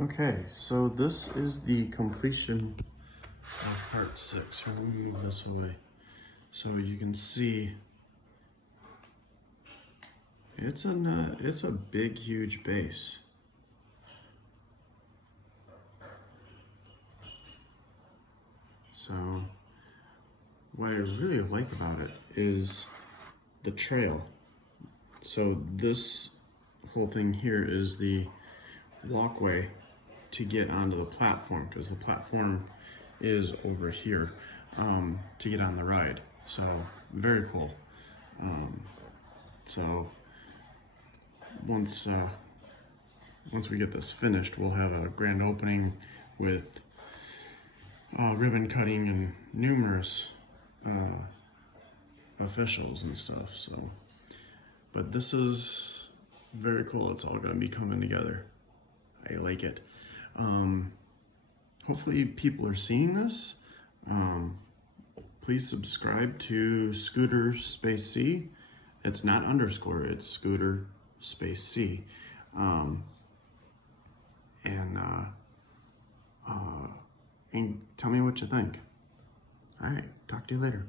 Okay, so this is the completion of part 6. Let me move this away so you can see it's a big, huge base. So what I really like about it is the trail. So this whole thing here is the walkway to get onto the platform, because the platform is over here to get on the ride. So very cool. So once we get this finished, we'll have a grand opening with ribbon cutting and numerous officials and stuff. So, but this is very cool. It's all going to be coming together. I like it. Hopefully people are seeing this. Please subscribe to Scooter Space C. It's not underscore, it's Scooter Space C. And tell me what you think. All right, talk to you later.